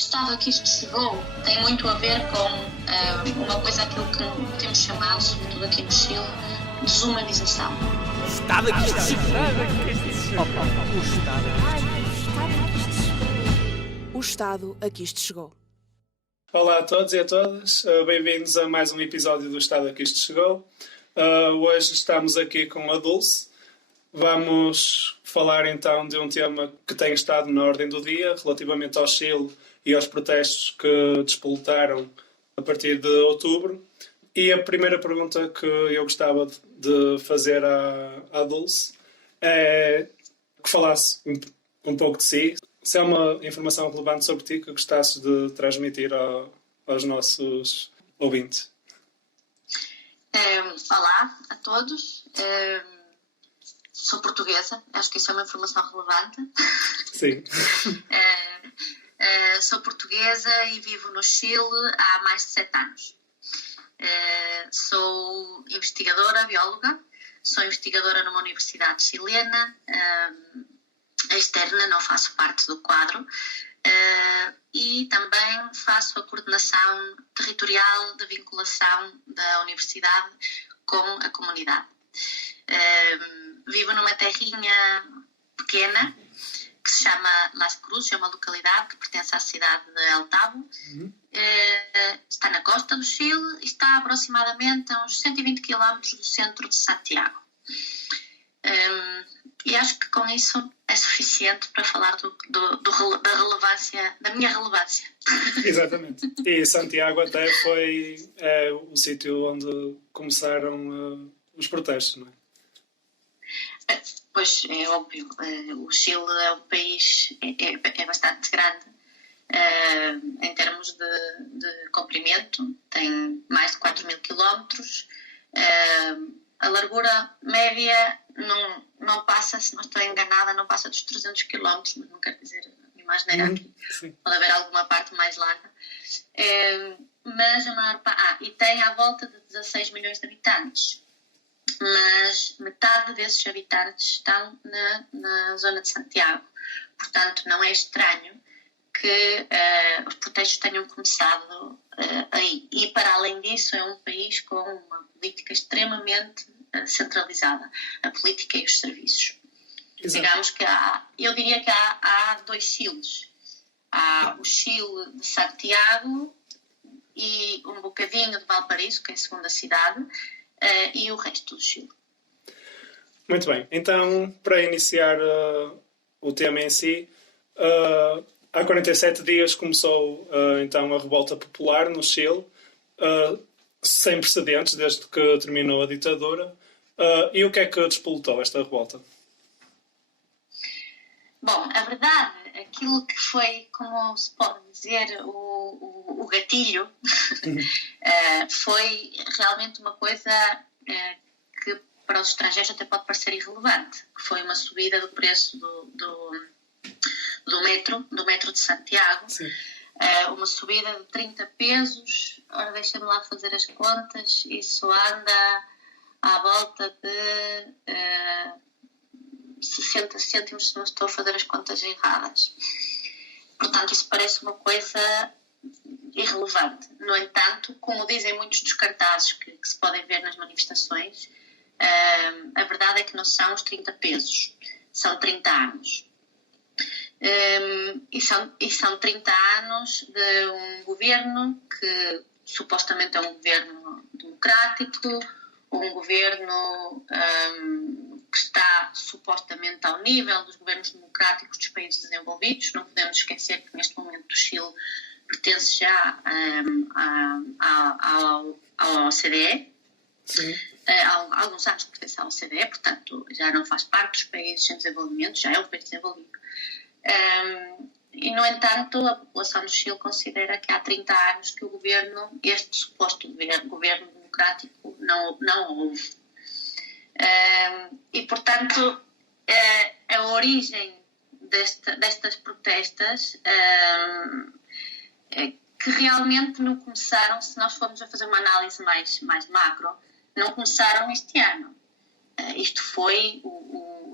estado a que isto chegou tem muito a ver com uma coisa, aquilo que temos chamado, sobretudo aqui no Chile, desumanização. O estado a que isto chegou. O estado a que isto chegou. Olá a todos e a todas, bem-vindos a mais um episódio do Estado a que isto chegou. Hoje estamos aqui com a Dulce. Vamos falar então de um tema que tem estado na ordem do dia relativamente ao Chile e aos protestos que despoletaram a partir de outubro. E a primeira pergunta que eu gostava de fazer à Dulce é que falasse um pouco de si. Se há uma informação relevante sobre ti que gostasses de transmitir aos nossos ouvintes. Olá a todos. Sou portuguesa, acho que isso é uma informação relevante. Sim. Sou portuguesa e vivo no Chile há mais de 7 anos. Sou investigadora, bióloga. Sou investigadora numa universidade chilena. Externa, não faço parte do quadro, e também faço a coordenação territorial de vinculação da universidade com a comunidade. Vivo numa terrinha pequena que se chama Las Cruzes, é uma localidade que pertence à cidade de El Tabo. Está na costa do Chile e está aproximadamente a uns 120 km do centro de Santiago. E acho que com isso é suficiente para falar da relevância, da minha relevância. Exatamente. E Santiago até foi o sítio onde começaram os protestos, não é? Pois, é óbvio. O Chile é um país é bastante grande em termos de comprimento. Tem mais de 4.000 quilómetros. A largura média não passa, se não estou enganada, não passa dos 300 km, mas não quero dizer imaginar aqui. Sim. Pode haver alguma parte mais larga. Mas a maior parte... e tem à volta de 16 milhões de habitantes. Mas metade desses habitantes estão na zona de Santiago. Portanto, não é estranho que os protestos tenham começado aí. E, para além disso, é um país com uma política extremamente centralizada, a política e os serviços. Exato. Digamos que eu diria que há dois Chiles. Há o Chile de Santiago e um bocadinho de Valparaíso, que é a segunda cidade, e o resto do Chile. Muito bem. Então, para iniciar o tema em si, há 47 dias começou então a revolta popular no Chile, sem precedentes desde que terminou a ditadura. E o que é que despoletou esta revolta? Bom, a verdade, aquilo que foi, como se pode dizer, o gatilho, foi realmente uma coisa que para os estrangeiros até pode parecer irrelevante, que foi uma subida do preço do metro de Santiago. Sim. Uma subida de 30 pesos, ora deixa-me lá fazer as contas, isso anda à volta de 60 cêntimos, se não estou a fazer as contas erradas. Portanto, isso parece uma coisa irrelevante. No entanto, como dizem muitos dos cartazes que se podem ver nas manifestações, a verdade é que não são os 30 pesos, são 30 anos. E são 30 anos de um governo que supostamente é um governo democrático, um governo que está supostamente ao nível dos governos democráticos dos países desenvolvidos. Não podemos esquecer que neste momento o Chile pertence já ao OCDE. Sim. Há alguns anos que pertence ao OCDE, portanto já não faz parte dos países em desenvolvimento, já é um país desenvolvido. E, no entanto, a população do Chile considera que há 30 anos que este suposto governo democrático não houve. E, portanto, a origem destas protestas que realmente não começaram, se nós formos a fazer uma análise mais macro, não começaram este ano. Isto foi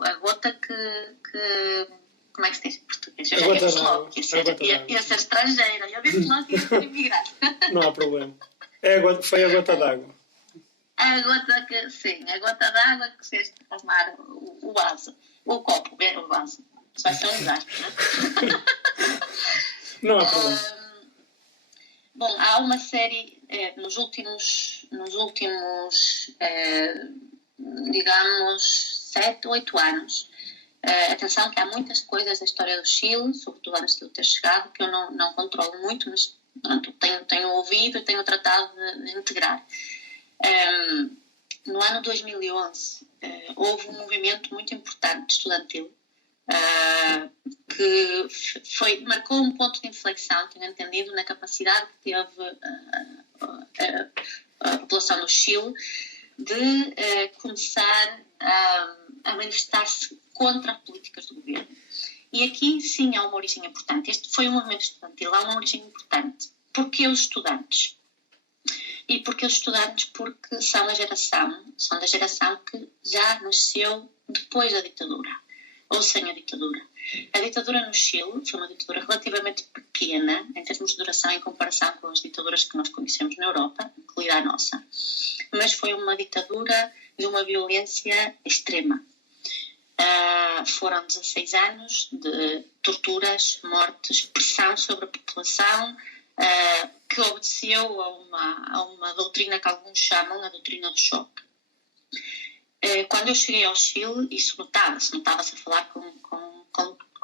a gota que como é que se diz em português? Eu A já gota disse d'água. logo que A gota d'água. ia ser estrangeira. Eu disse logo que ia ser imigrante. Não há problema. Foi a gota d'água. A gota d'água que fez transformar o vaso. O copo, o vaso. Isso vai ser um desastre, não é? Não há problema. Bom, há uma série nos últimos digamos, 7, 8 anos. Atenção que há muitas coisas da história do Chile, sobretudo antes de eu ter chegado, que eu não controlo muito, mas pronto, tenho ouvido e tenho tratado de integrar. No ano 2011 houve um movimento muito importante estudantil que marcou um ponto de inflexão, tenho entendido, na capacidade que teve a população do Chile de começar a manifestar-se contra as políticas do governo. E aqui sim há uma origem importante. Este foi um movimento estudantil, há uma origem importante. Porquê os estudantes? E porquê os estudantes? Porque são da geração que já nasceu depois da ditadura, ou sem a ditadura. A ditadura no Chile foi uma ditadura relativamente pequena, em termos de duração, em comparação com as ditaduras que nós conhecemos na Europa, incluindo a nossa. Mas foi uma ditadura de uma violência extrema. Foram 16 anos de torturas, mortes, pressão sobre a população, que obedeceu a uma doutrina que alguns chamam a doutrina do choque. Quando eu cheguei ao Chile, isso notava-se a falar com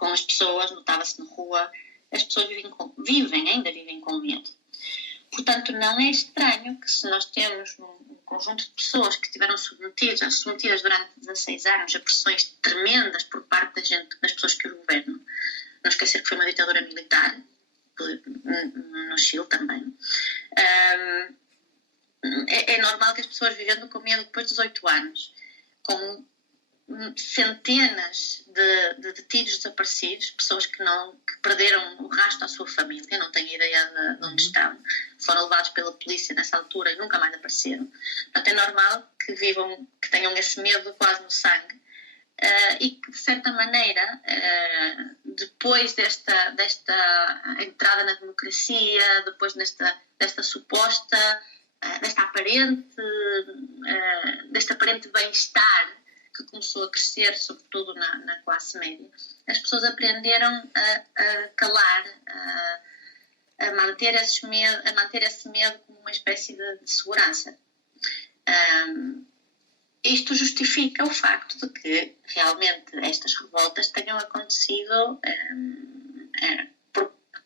as pessoas, notava-se na rua. As pessoas ainda vivem com medo. Portanto, não é estranho que, se nós temos um conjunto de pessoas que estiveram submetidas durante 16 anos a pressões tremendas por parte das pessoas que o governam, não esquecer que foi uma ditadura militar, no Chile também, é normal que as pessoas vivendo com medo depois dos 8 anos, com centenas de detidos desaparecidos, pessoas que perderam o rastro à sua família, não têm ideia de onde estão, foram levados pela polícia nessa altura e nunca mais apareceram. Portanto, é normal que tenham esse medo quase no sangue, e que, de certa maneira, depois desta entrada na democracia, depois desta suposta, deste aparente bem-estar que começou a crescer, sobretudo na classe média, as pessoas aprenderam a calar, a manter esse medo como uma espécie de segurança. Isto justifica o facto de que realmente estas revoltas tenham acontecido,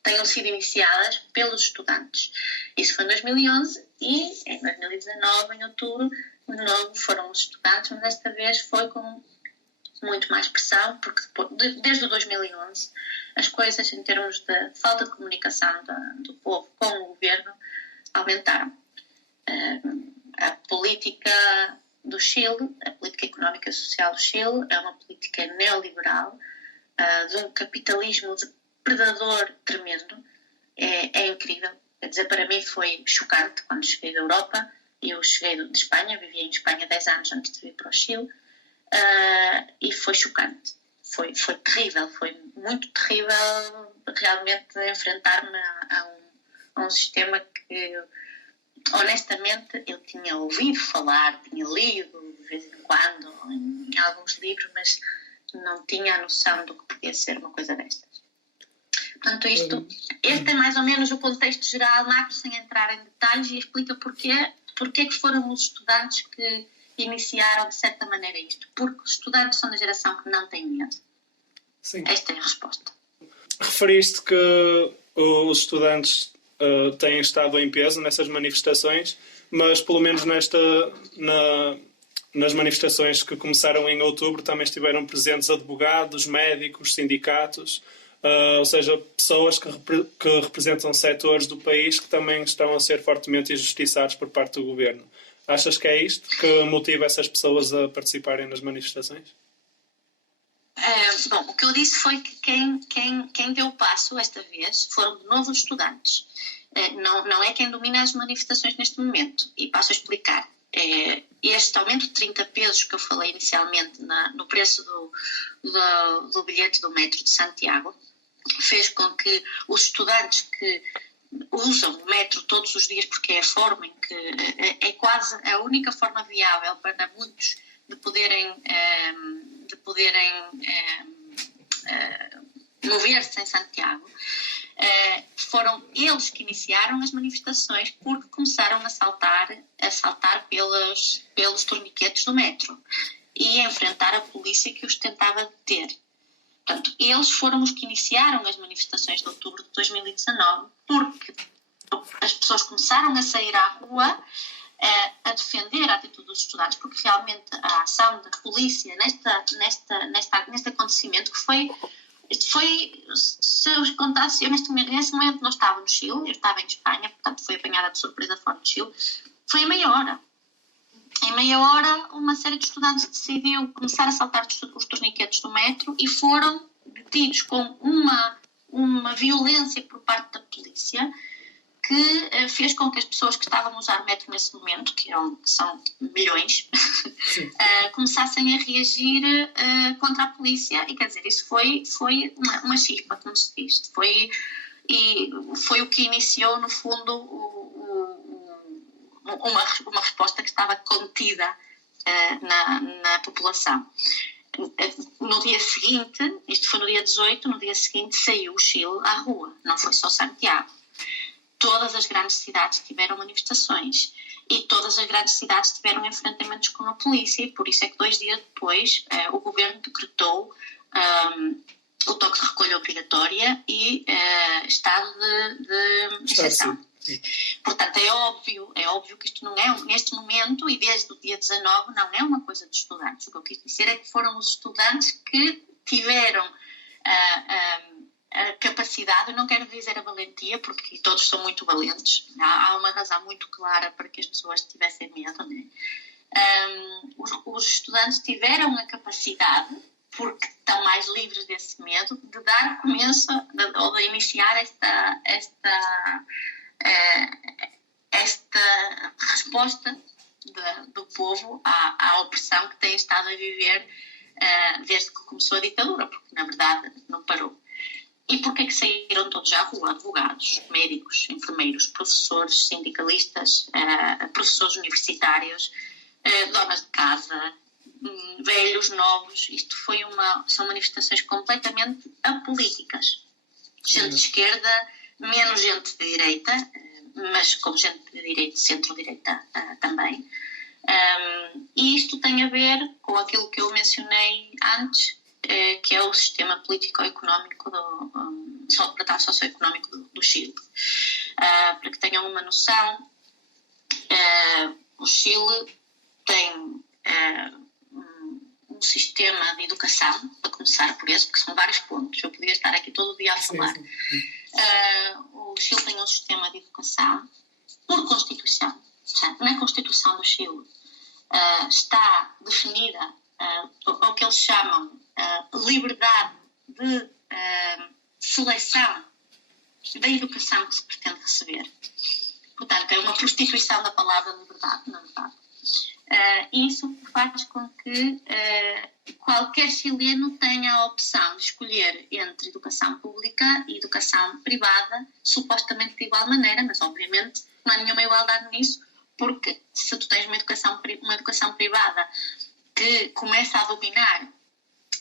tenham sido iniciadas pelos estudantes. Isso foi em 2011 e em 2019, em outubro, de novo foram os estudantes, mas desta vez foi com muito mais pressão, porque desde o 2011 as coisas, em termos de falta de comunicação do povo com o governo, aumentaram. A política do Chile, a política económica e social do Chile, é uma política neoliberal, de um capitalismo predador tremendo. É incrível. Quer dizer, para mim foi chocante quando cheguei da Europa. Eu cheguei de Espanha, vivi em Espanha 10 anos antes de vir para o Chile, e foi chocante. Foi terrível, foi muito terrível realmente enfrentar-me a um sistema que, honestamente, eu tinha ouvido falar, tinha lido de vez em quando em alguns livros, mas não tinha a noção do que podia ser uma coisa destas. Portanto, este é mais ou menos o contexto geral, macro, sem entrar em detalhes, e explica porquê que foram os estudantes que iniciaram, de certa maneira, isto. Porque os estudantes são da geração que não tem medo. Sim. Esta é a resposta. Referiste que os estudantes têm estado em peso nessas manifestações, mas pelo menos nas manifestações que começaram em outubro também estiveram presentes advogados, médicos, sindicatos, ou seja, pessoas que representam setores do país que também estão a ser fortemente injustiçados por parte do governo. Achas que é isto que motiva essas pessoas a participarem nas manifestações? Bom, o que eu disse foi que quem deu o passo esta vez foram de novo os estudantes. Não é quem domina as manifestações neste momento. E passo a explicar. Este aumento de 30 pesos que eu falei inicialmente no preço do bilhete do metro de Santiago fez com que os estudantes que usam o metro todos os dias, porque é a forma em que é quase a única forma viável para muitos de poderem mover-se em Santiago, foram eles que iniciaram as manifestações, porque começaram a saltar pelos torniquetes do metro e a enfrentar a polícia que os tentava deter. Portanto, eles foram os que iniciaram as manifestações de outubro de 2019, porque as pessoas começaram a sair à rua a defender a atitude dos estudantes, porque realmente a ação da polícia neste acontecimento que foi, se eu contasse, eu nesse momento não estava no Chile, eu estava em Espanha, portanto fui apanhada de surpresa fora do Chile, foi em meia hora. Em meia hora, uma série de estudantes decidiu começar a saltar os torniquetes do metro e foram detidos com uma violência por parte da polícia que fez com que as pessoas que estavam a usar o metro nesse momento, que são milhões, começassem a reagir contra a polícia. E quer dizer, isso foi uma chispa, como se diz. Foi o que iniciou, no fundo, uma resposta que estava contida na população. No dia seguinte, isto foi no dia 18, no dia seguinte saiu o Chile à rua, não foi só Santiago. Todas as grandes cidades tiveram manifestações e todas as grandes cidades tiveram enfrentamentos com a polícia, e por isso é que 2 dias depois o governo decretou o toque de recolha obrigatória e estado de exceção. Portanto, é óbvio que isto não é, neste momento e desde o dia 19, não é uma coisa de estudantes. O que eu quis dizer é que foram os estudantes que tiveram a capacidade, eu não quero dizer a valentia, porque todos são muito valentes, há uma razão muito clara para que as pessoas tivessem medo, né? Os estudantes tiveram a capacidade, porque estão mais livres desse medo, de dar começo ou de iniciar esta resposta do povo à opressão que tem estado a viver desde que começou a ditadura, porque na verdade não parou. E porquê que saíram todos à rua? Advogados, médicos, enfermeiros, professores, sindicalistas, professores universitários, donas de casa, velhos, novos. Isto são manifestações completamente apolíticas. Gente de esquerda, menos gente de direita, mas com gente de direita, centro-direita também. E isto tem a ver com aquilo que eu mencionei antes, que é o sistema político-económico, socioeconómico do Chile. Para que tenham uma noção, o Chile tem um sistema de educação, para começar por esse, porque são vários pontos, eu podia estar aqui todo o dia a falar. O Chile tem um sistema de educação por Constituição. Na Constituição do Chile está definida o que eles chamam liberdade de seleção da educação que se pretende receber. Portanto, é uma prostituição da palavra liberdade, na verdade. Isso faz com que qualquer chileno tenha a opção de escolher entre educação pública e educação privada, supostamente de igual maneira, mas obviamente não há nenhuma igualdade nisso, porque se tu tens uma educação privada que começa a dominar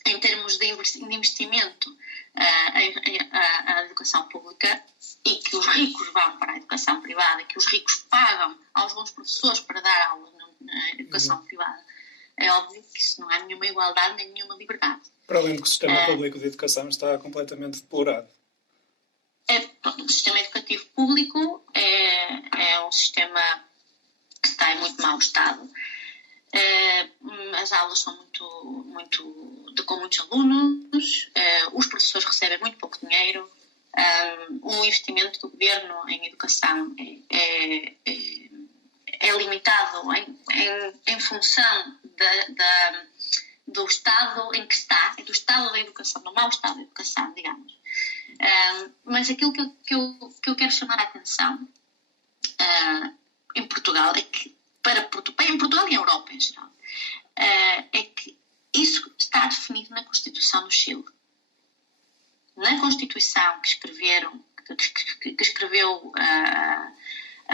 em termos de investimento a educação pública, e que os ricos vão para a educação privada, e que os ricos pagam aos bons professores para dar aulas na educação privada, é óbvio que isso não é nenhuma igualdade nem nenhuma liberdade. Para além de que o sistema público de educação está completamente deplorado. O sistema educativo público é um sistema que está em muito mau estado. As aulas são com muitos alunos, os professores recebem muito pouco dinheiro, o investimento do governo em educação é limitado em função do estado em que está, do estado da educação, do mau estado da educação, digamos. Mas aquilo que eu quero chamar a atenção em Portugal é que em Portugal e a Europa em geral, é que isso está definido na Constituição do Chile. Na Constituição que escreveu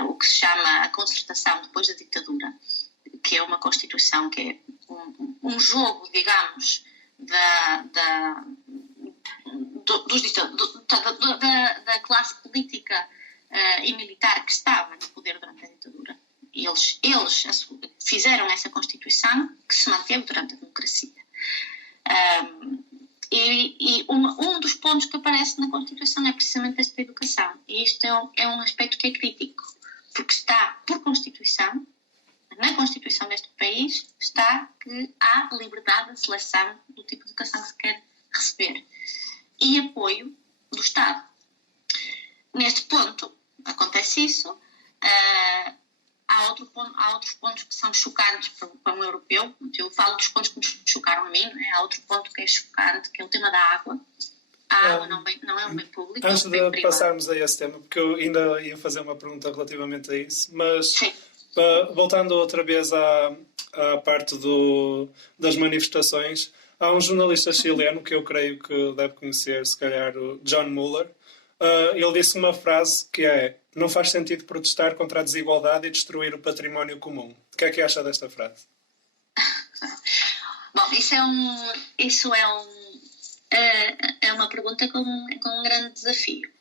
o que se chama a Concertação depois da ditadura, que é uma Constituição que é um jogo, digamos, da classe política e militar que estava no poder durante a ditadura. Eles fizeram essa Constituição que se manteve durante a democracia. E um dos pontos que aparece na Constituição é precisamente esta educação. E isto é um aspecto que é crítico, porque está por Constituição, na Constituição deste país, está que há liberdade de seleção do tipo de educação que se quer receber e apoio do Estado. Neste ponto, acontece isso. Há outros pontos que são chocantes para um europeu. Eu falo dos pontos que me chocaram a mim, não é? Há outro ponto que é chocante, que é o tema da água. A água não é um bem público. Antes é um bem de passarmos a esse tema, porque eu ainda ia fazer uma pergunta relativamente a isso, mas voltando outra vez à parte das manifestações, há um jornalista chileno que eu creio que deve conhecer, se calhar, o John Muller. Ele disse uma frase que é: não faz sentido protestar contra a desigualdade e destruir o património comum. O que é que acha desta frase? Bom, isso é uma pergunta com um grande desafio.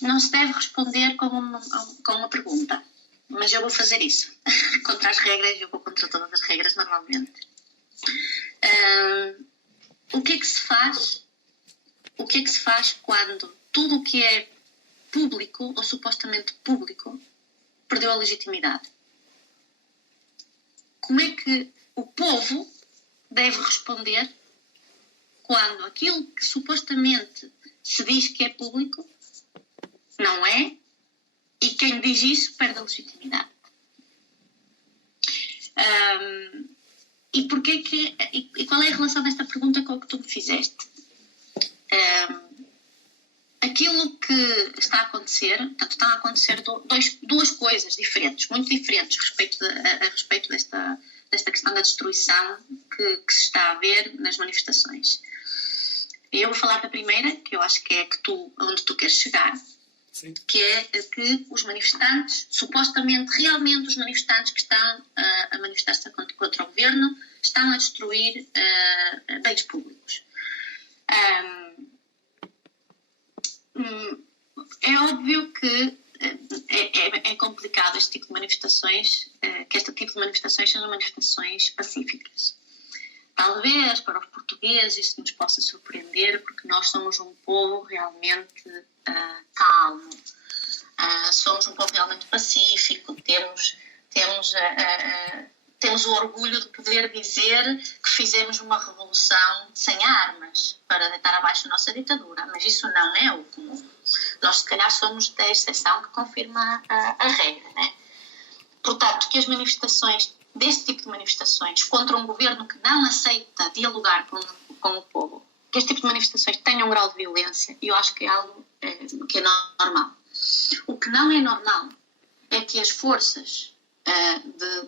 Não se deve responder com uma pergunta, mas eu vou fazer isso. Contra as regras, eu vou contra todas as regras normalmente. O que é que se faz? O que é que se faz quando tudo o que é público ou supostamente público perdeu a legitimidade? Como é que o povo deve responder quando aquilo que supostamente se diz que é público não é, e quem diz isso perde a legitimidade? E qual é a relação desta pergunta com o que tu me fizeste? Aquilo que está a acontecer, portanto, estão a acontecer duas coisas diferentes, muito diferentes a respeito desta questão da destruição que se está a ver nas manifestações. Eu vou falar da primeira, que eu acho que é onde tu queres chegar. Sim. Que é que os manifestantes, supostamente, realmente os manifestantes que estão a manifestar-se contra o governo, estão a destruir bens públicos. É óbvio que é complicado este tipo de manifestações, que este tipo de manifestações sejam manifestações pacíficas. Talvez para os portugueses isso nos possa surpreender, porque nós somos um povo realmente calmo, somos um povo realmente pacífico, temos o orgulho de poder dizer que fizemos uma revolução sem armas para deitar abaixo a nossa ditadura, mas isso não é o comum. Nós, se calhar, somos da exceção que confirma a regra, né? Portanto, que as manifestações, deste tipo de manifestações, contra um governo que não aceita dialogar com o povo, que este tipo de manifestações tenham um grau de violência, eu acho que é algo que é normal. O que não é normal é que as forças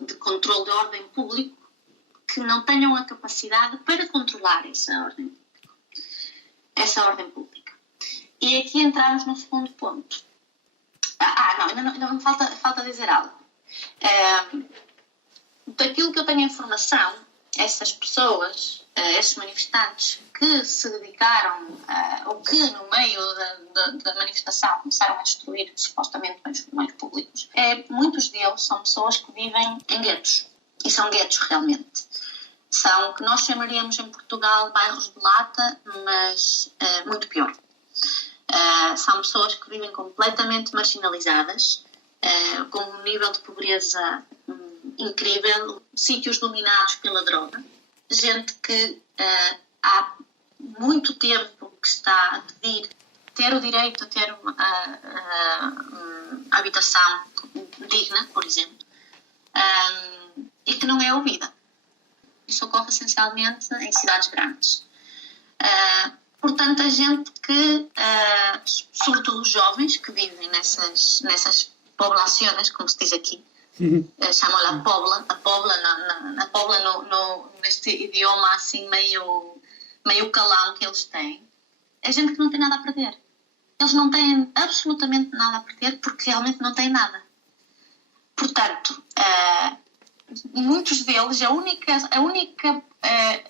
de controle da ordem pública que não tenham a capacidade para controlar essa ordem pública. E aqui entramos no segundo ponto. Ainda me falta dizer algo. Daquilo que eu tenho informação, essas pessoas, esses manifestantes que se dedicaram, ou que no meio da manifestação começaram a destruir supostamente bens públicos, muitos deles são pessoas que vivem em guetos. E são guetos realmente. São o que nós chamaríamos em Portugal bairros de lata, mas muito pior. São pessoas que vivem completamente marginalizadas, com um nível de pobreza incrível, sítios dominados pela droga, gente que há muito tempo que está a pedir ter o direito a ter uma habitação digna, por exemplo, e que não é ouvida. Isso ocorre essencialmente em cidades grandes. Portanto, a gente que, sobretudo os jovens que vivem nessas poblações, como se diz aqui, chamam-lhe a Pobla neste idioma assim meio calão que eles têm. É gente que não tem nada a perder. Eles não têm absolutamente nada a perder porque realmente não têm nada. Portanto, muitos deles, a única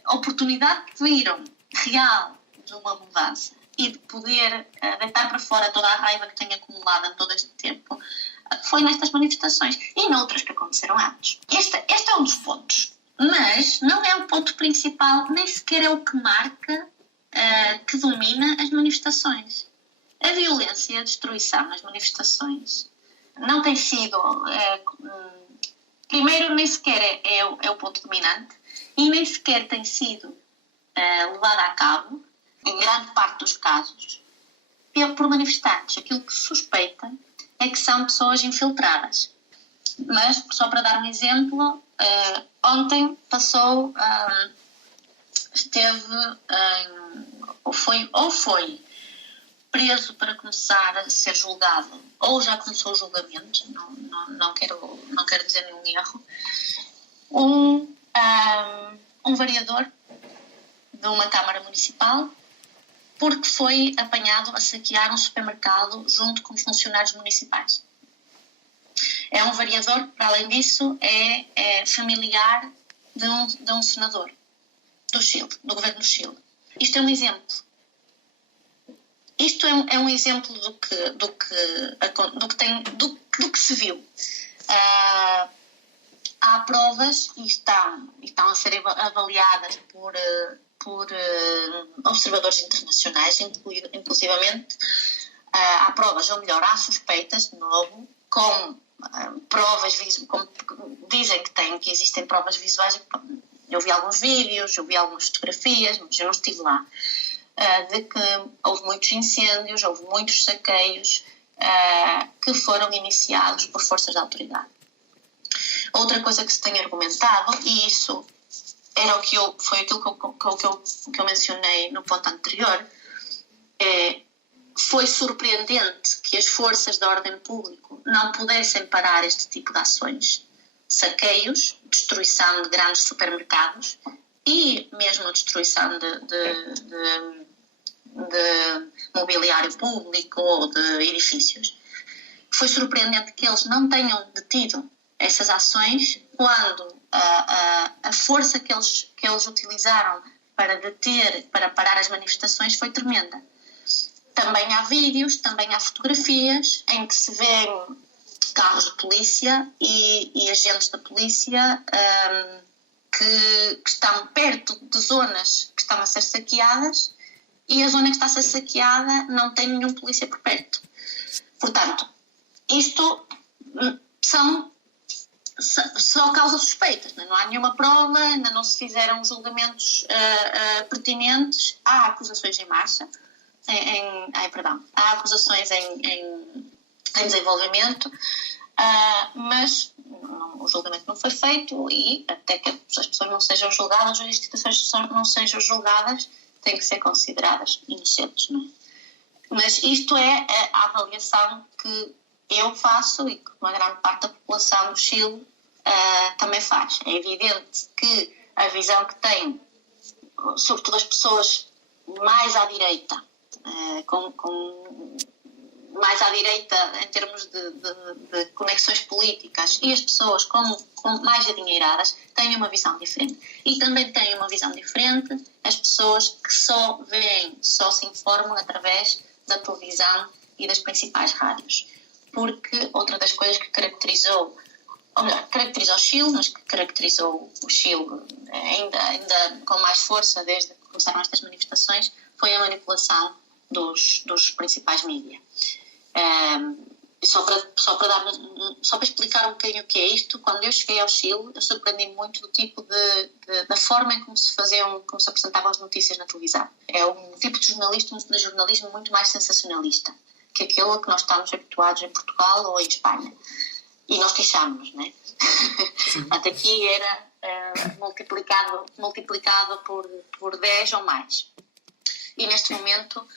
oportunidade que viram real de uma mudança e de poder deitar para fora toda a raiva que têm acumulado em todo este tempo foi nestas manifestações e noutras que aconteceram antes. Este é um dos pontos, mas não é o ponto principal, nem sequer é o que marca, que domina as manifestações. A violência e a destruição nas manifestações não tem sido, primeiro, nem sequer é o ponto dominante e nem sequer tem sido levada a cabo, em grande parte dos casos, por manifestantes. Aquilo que se suspeita é que são pessoas infiltradas. Mas, só para dar um exemplo, ontem foi preso para começar a ser julgado, ou já começou o julgamento, não quero dizer nenhum erro, um vereador de uma Câmara Municipal, porque foi apanhado a saquear um supermercado junto com funcionários municipais. É um vereador, para além disso, é familiar de um senador do Chile, do governo do Chile. Isto é um exemplo. Isto é um exemplo do que se viu. Há provas e estão a ser avaliadas por observadores internacionais, inclusivamente há provas, ou melhor, há suspeitas, de novo, com provas, dizem que existem provas visuais. Eu vi alguns vídeos, eu vi algumas fotografias, mas eu não estive lá, de que houve muitos incêndios, houve muitos saqueios que foram iniciados por forças de autoridade. Outra coisa que se tem argumentado, e isso foi aquilo que eu mencionei no ponto anterior, foi surpreendente que as forças de ordem público não pudessem parar este tipo de ações, saqueios, destruição de grandes supermercados e mesmo a destruição de mobiliário público ou de edifícios. Foi surpreendente que eles não tenham detido essas ações quando a força que eles utilizaram para parar as manifestações foi tremenda. Também há vídeos, também há fotografias em que se vêem carros de polícia e agentes da polícia que estão perto de zonas que estão a ser saqueadas e a zona que está a ser saqueada não tem nenhum polícia por perto. Portanto, isto são só causa suspeitas, não há nenhuma prova, ainda não se fizeram julgamentos pertinentes, há acusações em marcha, há acusações em desenvolvimento, mas o julgamento não foi feito e até que as pessoas não sejam julgadas, as instituições não sejam julgadas, têm que ser consideradas inocentes, não é? Mas isto é a avaliação que eu faço e que uma grande parte da população do Chile também faz. É evidente que a visão que tem, sobretudo as pessoas mais à direita, mais à direita em termos de conexões políticas, e as pessoas com mais adinheiradas têm uma visão diferente. E também têm uma visão diferente as pessoas que só se informam através da televisão e das principais rádios. Porque outra das coisas que caracterizou o Chile, mas que caracterizou o Chile ainda com mais força desde que começaram estas manifestações, foi a manipulação dos principais mídias. Só para explicar um bocadinho o que é isto, quando eu cheguei ao Chile, eu surpreendi muito do tipo da forma em como se apresentavam as notícias na televisão. É um tipo de jornalismo muito mais sensacionalista que aquele a que nós estamos habituados em Portugal ou em Espanha. E nós queixámos, não é? Até aqui era multiplicado por 10 ou mais. E neste momento,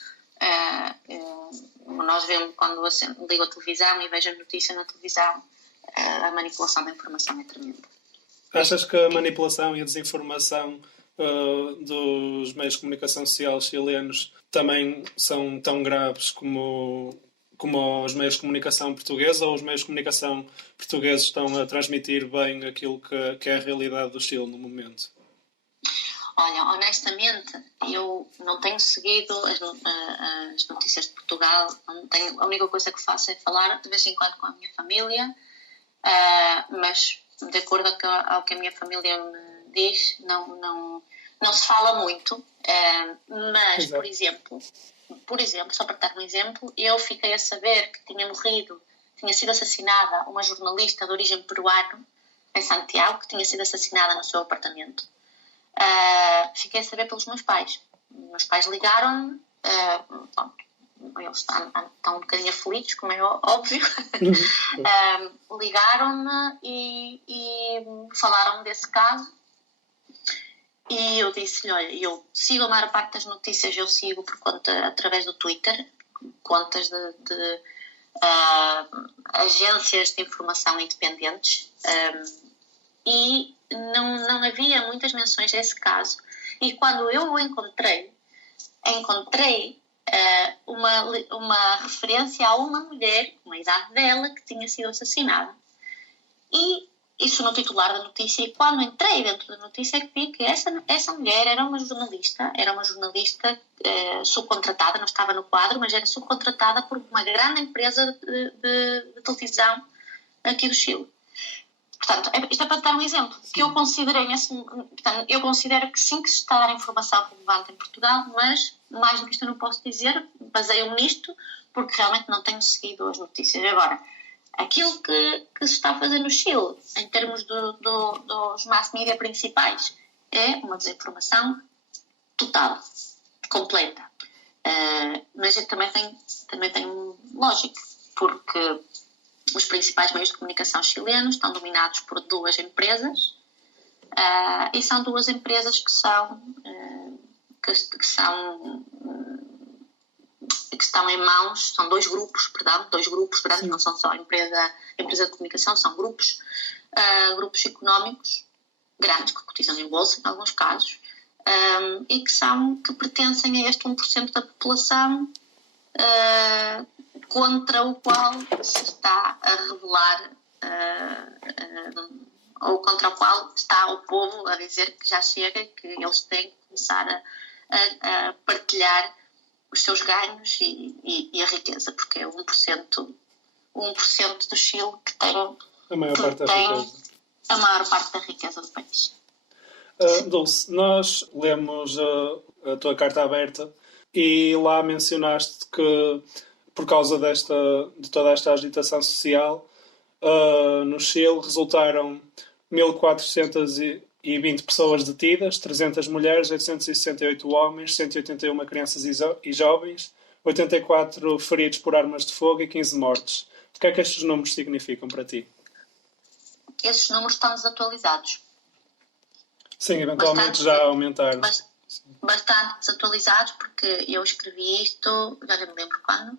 nós vemos, quando ligo a televisão e vejo a notícia na televisão, a manipulação da informação é tremenda. Achas que a manipulação e a desinformação dos meios de comunicação social chilenos também são tão graves como os meios de comunicação portugueses, ou os meios de comunicação portugueses estão a transmitir bem aquilo que é a realidade do Chile no momento? Olha, honestamente, eu não tenho seguido as notícias de Portugal. A única coisa que faço é falar de vez em quando com a minha família, mas de acordo ao que a minha família me diz, não se fala muito. Mas, Exato. por exemplo, só para dar um exemplo, eu fiquei a saber que tinha sido assassinada uma jornalista de origem peruana em Santiago, que tinha sido assassinada no seu apartamento. Fiquei a saber pelos meus pais. Meus pais ligaram-me, eles estão um bocadinho aflitos, como é óbvio. Ligaram-me e falaram desse caso. E eu disse-lhe, olha, eu sigo a maior parte das notícias, eu sigo por conta, através do Twitter, contas de agências de informação independentes, e não havia muitas menções a esse caso. E quando eu o encontrei uma referência a uma mulher, com a idade dela, que tinha sido assassinada. E isso no titular da notícia, e quando entrei dentro da notícia é que vi que essa mulher era uma jornalista subcontratada, não estava no quadro, mas era subcontratada por uma grande empresa de televisão aqui do Chile. Portanto, isto é para dar um exemplo, que eu considerei eu considero que sim, que se está a dar informação relevante em Portugal, mas mais do que isto eu não posso dizer, baseio-me nisto, porque realmente não tenho seguido as notícias. Agora, aquilo que se está a fazer no Chile, em termos dos mass media principais, é uma desinformação total, completa. Mas também tem lógica, porque os principais meios de comunicação chilenos estão dominados por duas empresas, e são duas empresas que estão em mãos, são dois grupos grandes, não são só empresa de comunicação, são grupos económicos grandes que cotizam em bolsa, em alguns casos, e que pertencem a este 1% da população contra o qual se está a rebelar, ou contra o qual está o povo a dizer que já chega, que eles têm que começar a partilhar os seus ganhos e a riqueza, porque é 1% do Chile que tem a maior parte da riqueza do país. Dulce, nós lemos a tua carta aberta e lá mencionaste que, por causa de toda esta agitação social, no Chile resultaram 1.420 pessoas detidas, 300 mulheres, 868 homens, 181 crianças e jovens, 84 feridos por armas de fogo e 15 mortes. O que é que estes números significam para ti? Esses números estão desatualizados. Sim, eventualmente já aumentaram. Bastante desatualizados, porque eu escrevi isto, já não me lembro quando,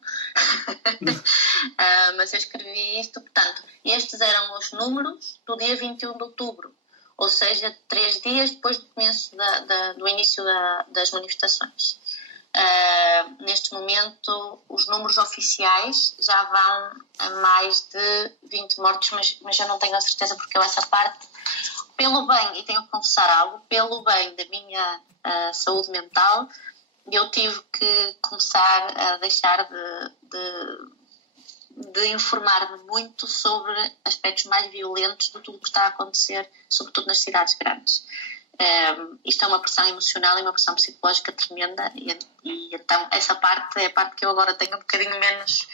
mas eu escrevi isto, portanto, estes eram os números do dia 21 de outubro, ou seja, 3 dias depois do começo do início das manifestações. Neste momento, os números oficiais já vão a mais de 20 mortos, mas eu não tenho a certeza, porque eu essa parte, pelo bem, e tenho que confessar algo, pelo bem da minha saúde mental, eu tive que começar a deixar de informar-me muito sobre aspectos mais violentos de tudo o que está a acontecer, sobretudo nas cidades grandes. Isto é uma pressão emocional e uma pressão psicológica tremenda, e então essa parte é a parte que eu agora tenho um bocadinho menos,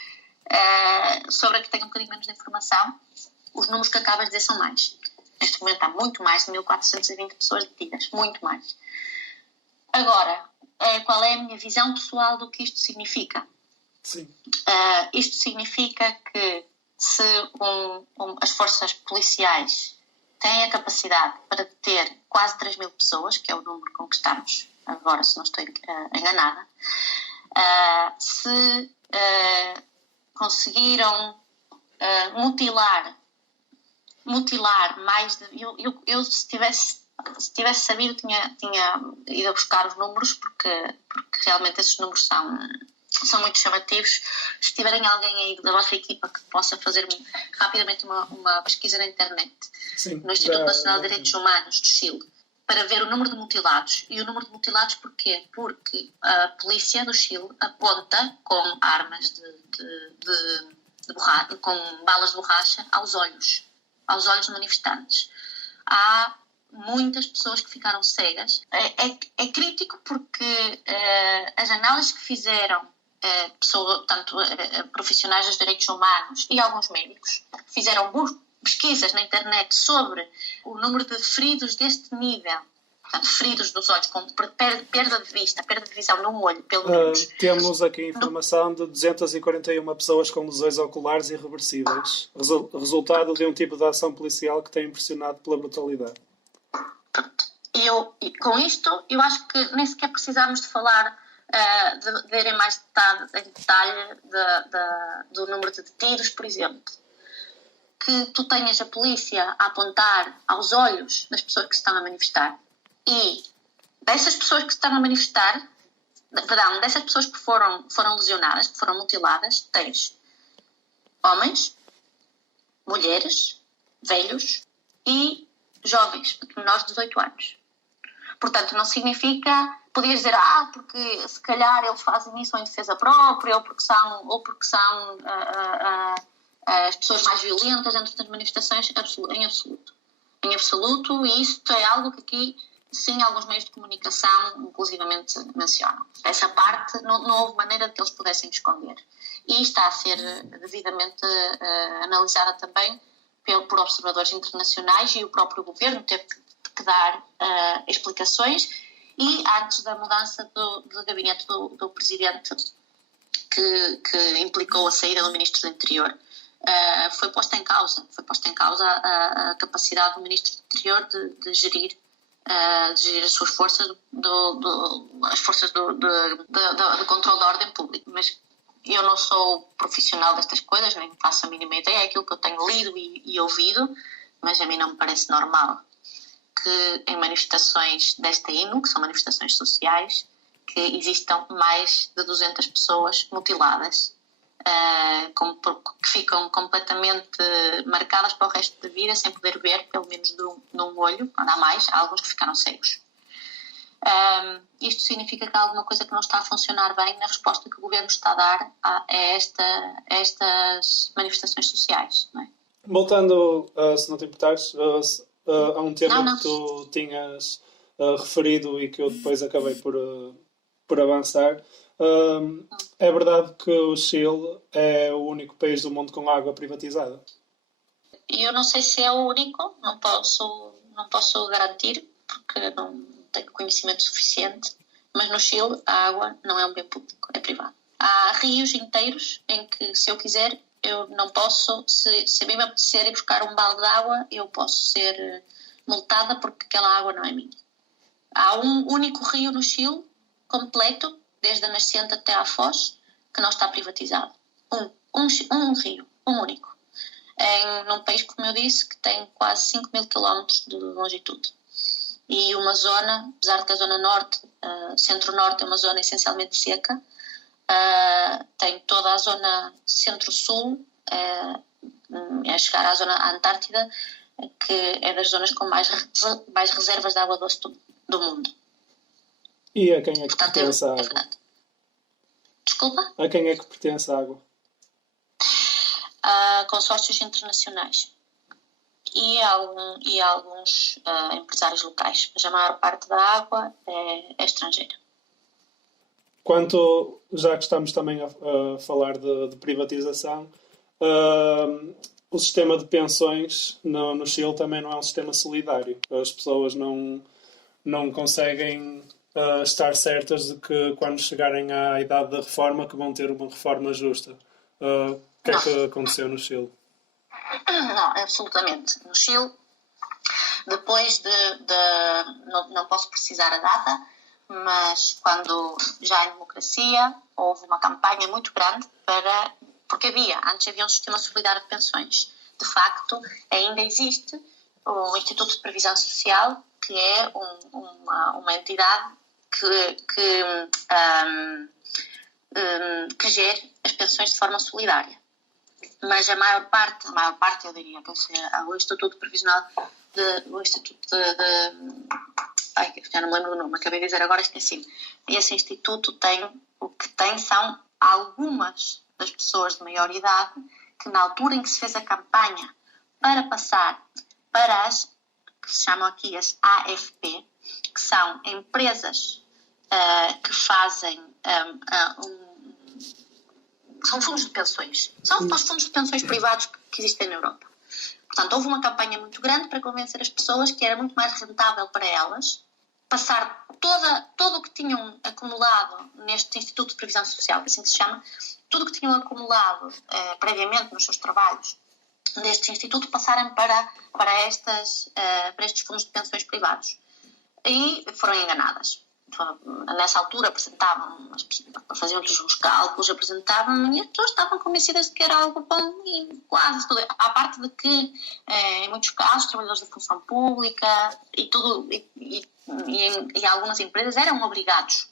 sobre a que tenho um bocadinho menos de informação. Os números que acabas de dizer são mais. Neste momento há muito mais de 1.420 pessoas detidas, muito mais. Agora, qual é a minha visão pessoal do que isto significa? Sim. Isto significa que se as forças policiais têm a capacidade para deter quase 3.000 pessoas, que é o número com que estamos agora, se não estou enganada, se conseguiram mutilar mutilar mais de... Eu se tivesse sabido, tinha ido a buscar os números, porque realmente esses números são muito chamativos. Se tiverem alguém aí da vossa equipa que possa fazer rapidamente uma pesquisa na internet, Sim, no Instituto Nacional de Direitos Humanos do Chile, para ver o número de mutilados. E o número de mutilados porquê? Porque a polícia do Chile aponta com armas de borracha, com balas de borracha aos olhos de manifestantes. Há muitas pessoas que ficaram cegas. É crítico porque as análises que fizeram profissionais dos direitos humanos e alguns médicos fizeram pesquisas na internet sobre o número de feridos deste nível, portanto, feridos dos olhos, com perda de visão num olho, pelo menos. Temos aqui a informação de 241 pessoas com lesões oculares irreversíveis, resultado de um tipo de ação policial que tem impressionado pela brutalidade. Com isto, eu acho que nem sequer precisamos de falar, de verem mais em detalhe do número de tiros, por exemplo. Que tu tenhas a polícia a apontar aos olhos das pessoas que se estão a manifestar, e dessas pessoas que se estão a manifestar, dessas pessoas que foram lesionadas, que foram mutiladas, tens homens, mulheres, velhos e jovens, menores de 18 anos. Portanto, não significa, podias dizer, porque se calhar eles fazem isso em defesa própria, ou porque são as pessoas mais violentas dentro das manifestações, em absoluto, e isso é algo que aqui, sim, alguns meios de comunicação inclusivamente mencionam. Essa parte não houve maneira de que eles pudessem esconder. E está a ser devidamente analisada também por observadores internacionais, e o próprio governo teve que dar explicações, e antes da mudança do gabinete do presidente, que implicou a saída do ministro do Interior, foi posta em causa a capacidade do Ministro do Interior de gerir as suas forças, as forças de controle da ordem pública. Mas eu não sou profissional destas coisas, nem faço a mínima ideia, é aquilo que eu tenho lido e ouvido, mas a mim não me parece normal que em manifestações desta índole, que são manifestações sociais, que existam mais de 200 pessoas mutiladas, que ficam completamente marcadas para o resto da vida, sem poder ver, pelo menos num olho, não há mais, há alguns que ficaram cegos. Isto significa que há alguma coisa que não está a funcionar bem na resposta que o governo está a dar a estas manifestações sociais, não é? Voltando, se não te importares, a um tema que tu tinhas referido e que eu depois acabei por avançar. É verdade que o Chile é o único país do mundo com água privatizada? Eu não sei se é o único, não posso garantir, porque não tenho conhecimento suficiente, mas no Chile a água não é um bem público, é privado. Há rios inteiros em que, se eu quiser, eu não posso, se a mim me apetecer ir buscar um balde de água, eu posso ser multada porque aquela água não é minha. Há um único rio no Chile, completo, desde a nascente até à foz, que não está privatizado. Um rio, um único. Num país, como eu disse, que tem quase 5.000 quilómetros de longitude. E uma zona, apesar de que a zona norte, centro-norte, é uma zona essencialmente seca, tem toda a zona centro-sul, a chegar à zona Antártida, que é das zonas com mais reservas de água doce do mundo. E a quem é que pertence a água? Verdade. Desculpa? A quem é que pertence a água? A consórcios internacionais e alguns empresários locais, mas a maior parte da água é estrangeira. Já que estamos também a falar de privatização, o sistema de pensões no Chile também não é um sistema solidário. As pessoas não conseguem estar certas de que quando chegarem à idade da reforma que vão ter uma reforma justa. O que é que aconteceu no Chile? Não, absolutamente. No Chile, depois não posso precisar a data, mas quando já em democracia houve uma campanha muito grande porque antes havia um sistema solidário de pensões. de facto, ainda existe o Instituto de Previsão Social, que é uma entidade que gere as pensões de forma solidária. Mas a maior parte eu diria que o Instituto Previsional o Instituto já não me lembro do nome, acabei de dizer agora, esqueci. Esse instituto o que tem são algumas das pessoas de maior idade que na altura em que se fez a campanha para passar para as que se chamam aqui as AFP, que são empresas que fazem são fundos de pensões. São os fundos de pensões privados que existem na Europa. Portanto, houve uma campanha muito grande para convencer as pessoas que era muito mais rentável para elas passar todo o que tinham acumulado neste Instituto de Previsão Social, que assim se chama, tudo o que tinham acumulado previamente nos seus trabalhos neste Instituto, passarem para estes fundos de pensões privados. E foram enganadas. Nessa altura faziam-lhes uns cálculos, apresentavam e as pessoas estavam convencidas de que era algo bom e quase tudo. À parte de que, em muitos casos, trabalhadores da função pública e algumas empresas eram obrigados,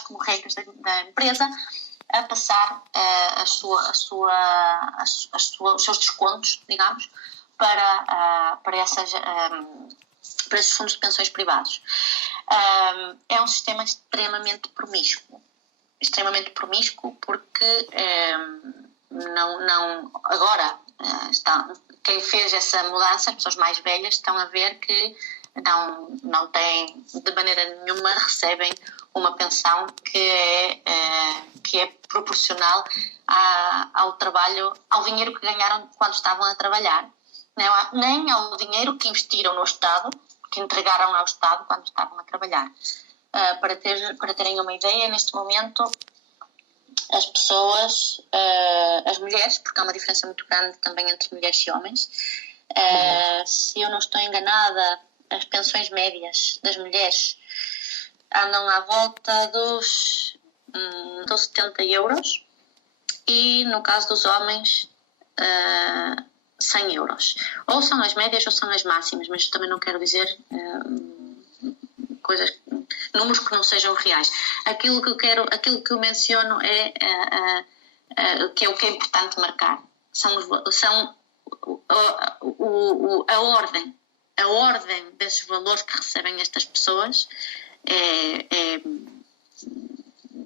como regras da empresa, a passar os seus descontos, digamos, para esses fundos de pensões privados. É um sistema extremamente promíscuo porque agora quem fez essa mudança, as pessoas mais velhas, estão a ver que não têm, de maneira nenhuma, recebem uma pensão que é proporcional ao trabalho, ao dinheiro que ganharam quando estavam a trabalhar, nem ao dinheiro que investiram no Estado, que entregaram ao Estado quando estavam a trabalhar. Para terem uma ideia, neste momento, as pessoas, as mulheres, porque há uma diferença muito grande também entre mulheres e homens, se eu não estou enganada, as pensões médias das mulheres andam à volta dos 70 euros e, no caso dos homens, 100 euros. Ou são as médias ou são as máximas, mas também não quero dizer números que não sejam reais. Aquilo que eu menciono que é o que é importante marcar. A ordem desses valores que recebem estas pessoas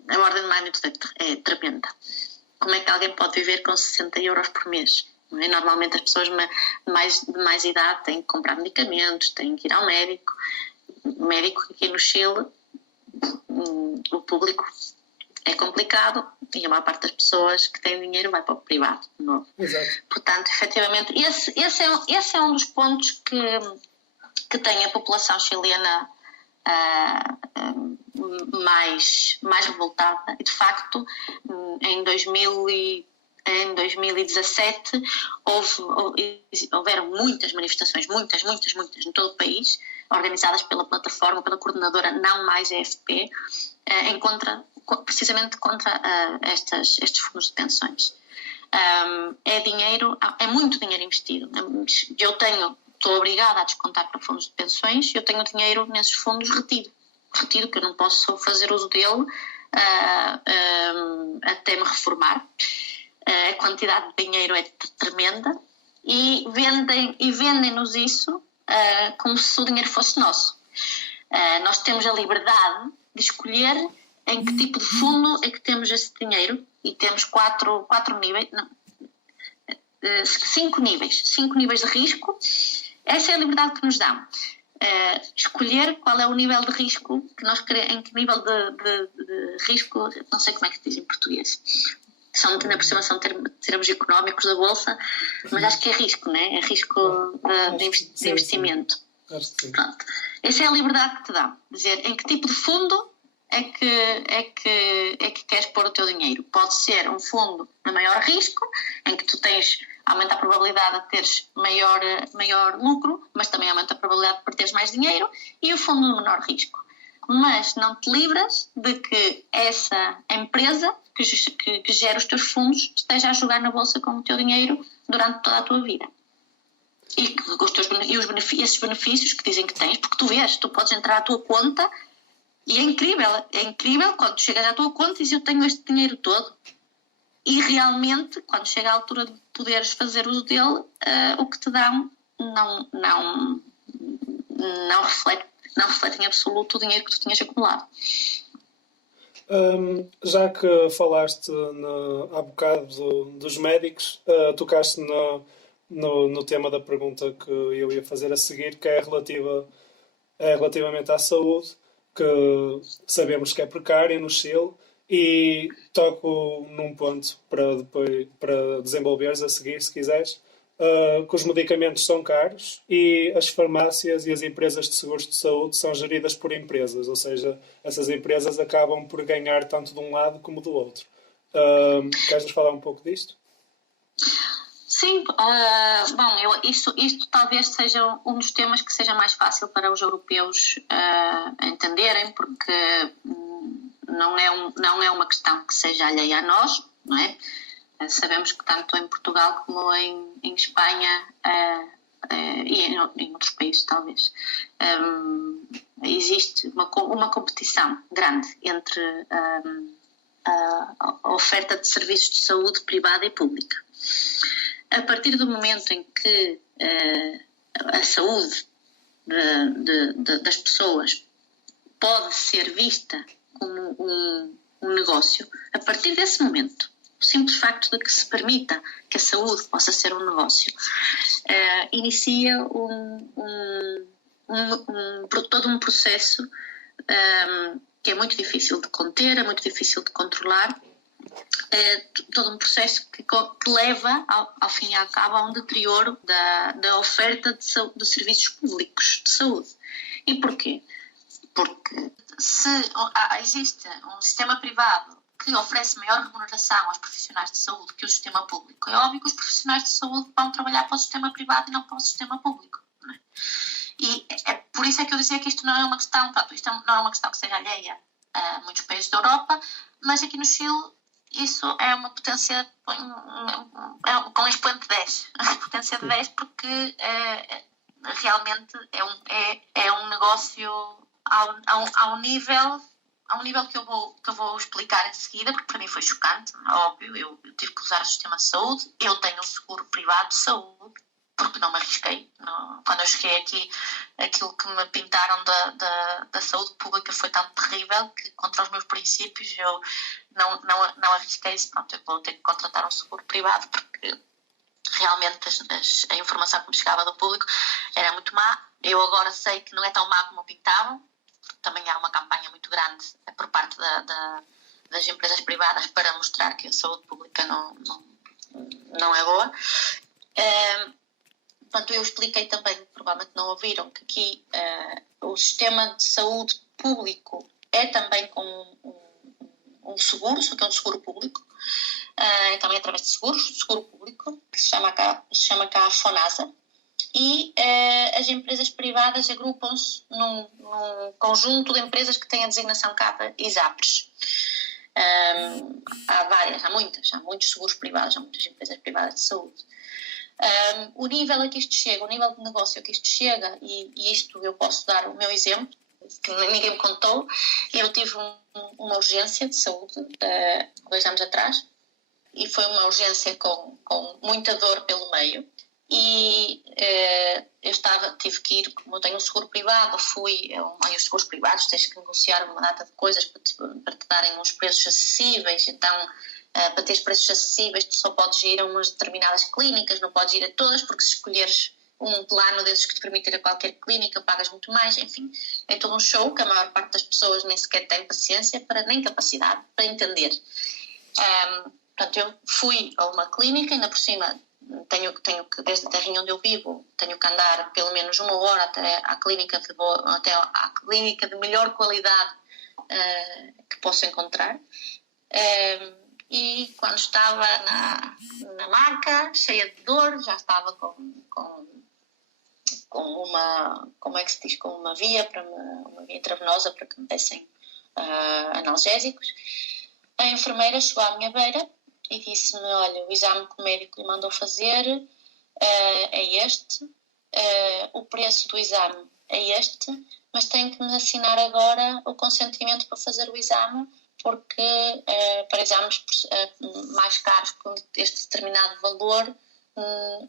a ordem de magnitude é tremenda. Como é que alguém pode viver com 60 euros por mês? Normalmente as pessoas de mais idade têm que comprar medicamentos, têm que ir ao médico. O médico aqui no Chile, o público é complicado e a maior parte das pessoas que têm dinheiro vai para o privado. Não. Exato. Portanto, efetivamente, esse é um dos pontos que tem a população chilena mais revoltada. E, de facto, em 2017 houveram muitas manifestações, muitas, em todo o país, organizadas pela plataforma, pela coordenadora Não Mais EFP, precisamente contra estes fundos de pensões. É muito dinheiro investido. Estou obrigada a descontar para fundos de pensões, eu tenho dinheiro nesses fundos retido, que eu não posso fazer uso dele até me reformar. A quantidade de dinheiro é tremenda e vendem-nos isso como se o dinheiro fosse nosso. Nós temos a liberdade de escolher em que tipo de fundo é que temos esse dinheiro e temos cinco níveis de risco. Essa é a liberdade que nos dão. Escolher qual é o nível de risco que nós queremos, em que nível de risco, não sei como é que se diz em português. Ainda por cima são termos económicos da Bolsa, mas acho que é risco, não é? É risco de investimento. Pronto. Essa é a liberdade que te dá. Dizer em que tipo de fundo é que queres pôr o teu dinheiro. Pode ser um fundo de maior risco, em que tu aumenta a probabilidade de teres maior lucro, mas também aumenta a probabilidade de perderes mais dinheiro, e o fundo de menor risco. Mas não te livras de que essa empresa que gera os teus fundos esteja a jogar na bolsa com o teu dinheiro durante toda a tua vida. E esses benefícios que dizem que tens, porque tu podes entrar à tua conta e é incrível quando tu chegas à tua conta e dizes eu tenho este dinheiro todo e realmente quando chega a altura de poderes fazer uso dele, o que te dão não reflete em absoluto o dinheiro que tu tinhas acumulado. Já que falaste há bocado dos médicos, tocaste no tema da pergunta que eu ia fazer a seguir, que é relativamente à saúde, que sabemos que é precária no Chile, e toco num ponto para desenvolveres a seguir, se quiseres, que os medicamentos são caros e as farmácias e as empresas de seguros de saúde são geridas por empresas, ou seja, essas empresas acabam por ganhar tanto de um lado como do outro. Queres-nos falar um pouco disto? Sim, isto talvez seja um dos temas que seja mais fácil para os europeus entenderem, porque não é uma questão que seja alheia a nós, não é? Sabemos que tanto em Portugal como em Espanha e em outros países talvez existe uma competição grande entre a oferta de serviços de saúde privada e pública. A partir do momento em que a saúde das pessoas pode ser vista como um negócio, a partir desse momento, o simples facto de que se permita que a saúde possa ser um negócio, inicia todo um processo que é muito difícil de conter, é muito difícil de controlar, todo um processo que leva, ao fim e ao cabo, a um deterioro da oferta de serviços públicos de saúde. E porquê? Porque se existe um sistema privado que oferece maior remuneração aos profissionais de saúde que o sistema público, é óbvio que os profissionais de saúde vão trabalhar para o sistema privado e não para o sistema público. Não é? E por isso é que eu dizia que isto não é uma questão, isto não é uma questão que seja alheia a muitos países da Europa, mas aqui no Chile isso é uma potência com expoente 10. Potência de 10 porque realmente é um negócio ao nível que eu vou explicar em seguida, porque para mim foi chocante, óbvio, eu tive que usar o sistema de saúde, eu tenho um seguro privado de saúde, porque não me arrisquei. Quando eu cheguei aqui, aquilo que me pintaram da saúde pública foi tão terrível que, contra os meus princípios, eu não arrisquei-se. Pronto, eu vou ter que contratar um seguro privado, porque realmente a informação que me chegava do público era muito má. Eu agora sei que não é tão má como pintavam. Também há uma campanha muito grande por parte das empresas privadas para mostrar que a saúde pública não é boa. Portanto, eu expliquei também, provavelmente não ouviram, que aqui o sistema de saúde público é também com um seguro, só que é um seguro público, também através de seguro público, que se chama cá a FONASA, e as empresas privadas agrupam-se num conjunto de empresas que têm a designação cá de ISAPRES. Há muitos seguros privados, há muitas empresas privadas de saúde. O nível a que isto chega, o nível de negócio a que isto chega, e isto eu posso dar o meu exemplo, que ninguém me contou. Eu tive uma urgência de saúde 2 anos atrás, e foi uma urgência com muita dor pelo meio, e tive que ir, como eu tenho um seguro privado, os seguros privados tens que negociar uma data de coisas para te darem uns preços acessíveis, então para teres preços acessíveis tu só podes ir a umas determinadas clínicas, não podes ir a todas, porque se escolheres um plano desses que te permite ir a qualquer clínica pagas muito mais, enfim, é todo um show que a maior parte das pessoas nem sequer tem paciência nem capacidade para entender. Portanto, eu fui a uma clínica, ainda por cima tenho que, desde a terrinha onde eu vivo, tenho que andar pelo menos 1 hora até à clínica de melhor qualidade que posso encontrar. E quando estava na maca, cheia de dor, já estava com uma, como é que se diz, com uma via intravenosa para que me dessem analgésicos. A enfermeira chegou à minha beira e disse-me, olha, o exame que o médico lhe mandou fazer é este, o preço do exame é este, mas tem que me assinar agora o consentimento para fazer o exame, porque para exames mais caros com este determinado valor,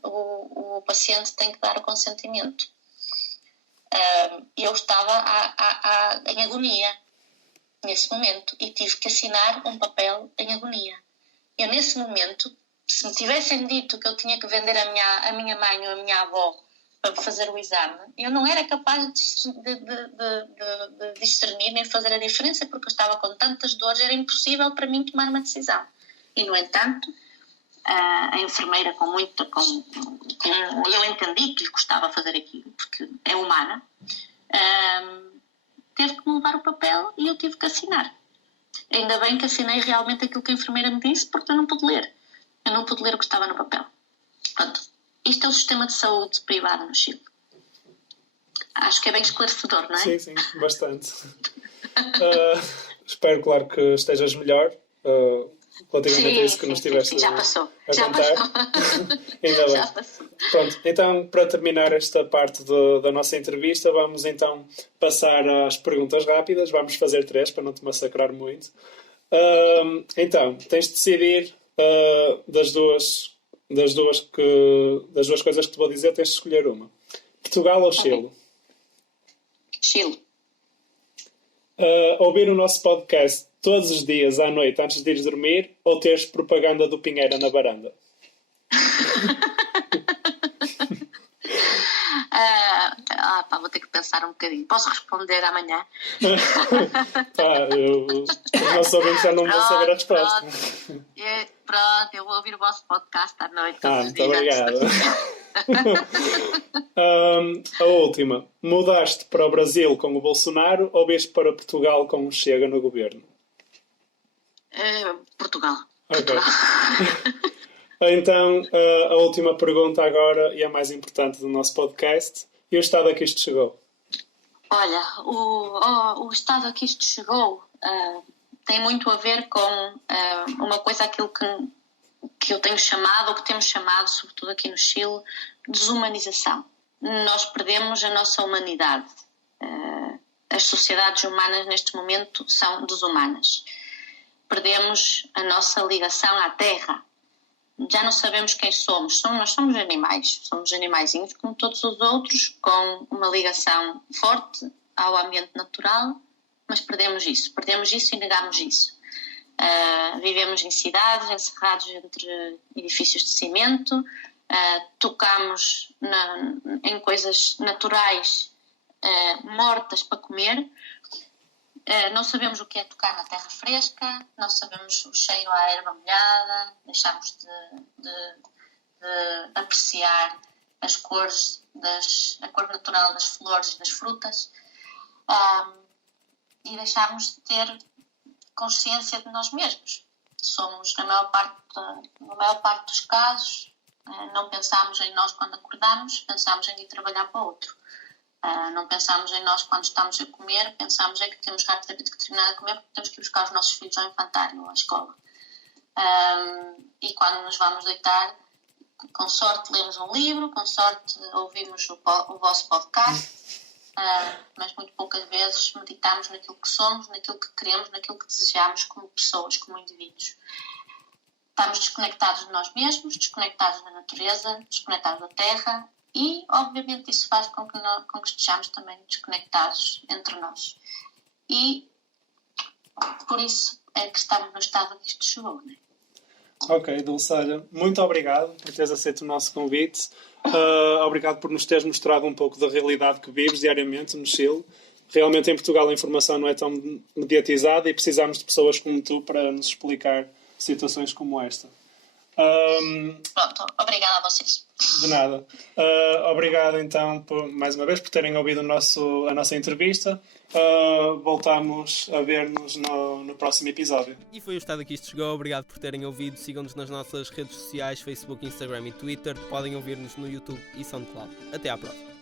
o paciente tem que dar o consentimento. Eu estava em agonia nesse momento e tive que assinar um papel em agonia. Eu, nesse momento, se me tivessem dito que eu tinha que vender a minha mãe ou a minha avó para fazer o exame, eu não era capaz de discernir nem fazer a diferença, porque eu estava com tantas dores, era impossível para mim tomar uma decisão. E, no entanto, a enfermeira eu entendi que lhe custava fazer aquilo, porque é humana, teve que me levar o papel e eu tive que assinar. Ainda bem que assinei realmente aquilo que a enfermeira me disse, porque eu não pude ler. Eu não pude ler o que estava no papel. Pronto. Isto é o sistema de saúde privado no Chile. Acho que é bem esclarecedor, não é? Sim, bastante. Espero, claro, que estejas melhor. Relativamente a isso que nos estiveste já passou. Já passou. Ainda bem. Já passou. Pronto, então, para terminar esta parte da nossa entrevista, vamos então passar às perguntas rápidas. Vamos fazer 3 para não te massacrar muito. Então, tens de decidir das duas coisas que te vou dizer, tens de escolher uma. Portugal ou Chile? Chile. Ouvir o nosso podcast todos os dias à noite antes de ires dormir ou teres propaganda do Pinheira na varanda? Vou ter que pensar um bocadinho. Posso responder amanhã? Os nossos ouvintes já não vão saber a resposta. Pronto, eu vou ouvir o vosso podcast à noite. Muito obrigado. A última. Mudaste para o Brasil com o Bolsonaro ou vieste para Portugal com o Chega no governo? Portugal. Ok. Então, a última pergunta agora e a mais importante do nosso podcast. E o estado a que isto chegou? Olha, o estado a que isto chegou tem muito a ver com uma coisa, aquilo que eu tenho chamado, ou que temos chamado, sobretudo aqui no Chile, desumanização. Nós perdemos a nossa humanidade. As sociedades humanas neste momento são desumanas. Perdemos a nossa ligação à terra. Já não sabemos quem somos. Nós somos animaizinhos como todos os outros, com uma ligação forte ao ambiente natural, mas perdemos isso e negamos isso. Vivemos em cidades, encerrados entre edifícios de cimento, tocamos em coisas naturais mortas para comer. Não sabemos o que é tocar na terra fresca, não sabemos o cheiro à erva molhada, deixamos de apreciar as cores, a cor natural das flores e das frutas, e deixamos de ter consciência de nós mesmos. Somos, na maior parte dos casos, não pensamos em nós quando acordamos, pensamos em ir trabalhar para outro. Não pensamos em nós quando estamos a comer, pensamos é que temos rapidamente que terminar de comer porque temos que ir buscar os nossos filhos ao infantário ou à escola. E quando nos vamos deitar, com sorte lemos um livro, com sorte ouvimos o vosso podcast, mas muito poucas vezes meditamos naquilo que somos, naquilo que queremos, naquilo que desejamos como pessoas, como indivíduos. Estamos desconectados de nós mesmos, desconectados da natureza, desconectados da terra. E, obviamente, isso faz com que estejamos também desconectados entre nós. E, por isso, é que estamos no estado que isto chegou, não é? Ok, Dulceida, muito obrigado por teres aceito o nosso convite. Obrigado por nos teres mostrado um pouco da realidade que vives diariamente no Chile. Realmente, em Portugal, a informação não é tão mediatizada e precisamos de pessoas como tu para nos explicar situações como esta. Pronto, obrigada a vocês. De nada. Obrigado então mais uma vez por terem ouvido a nossa entrevista. Voltamos a ver-nos no próximo episódio. E foi o estado a que isto chegou. Obrigado por terem ouvido. Sigam-nos nas nossas redes sociais, Facebook, Instagram e Twitter. Podem ouvir-nos no YouTube e SoundCloud. Até à próxima.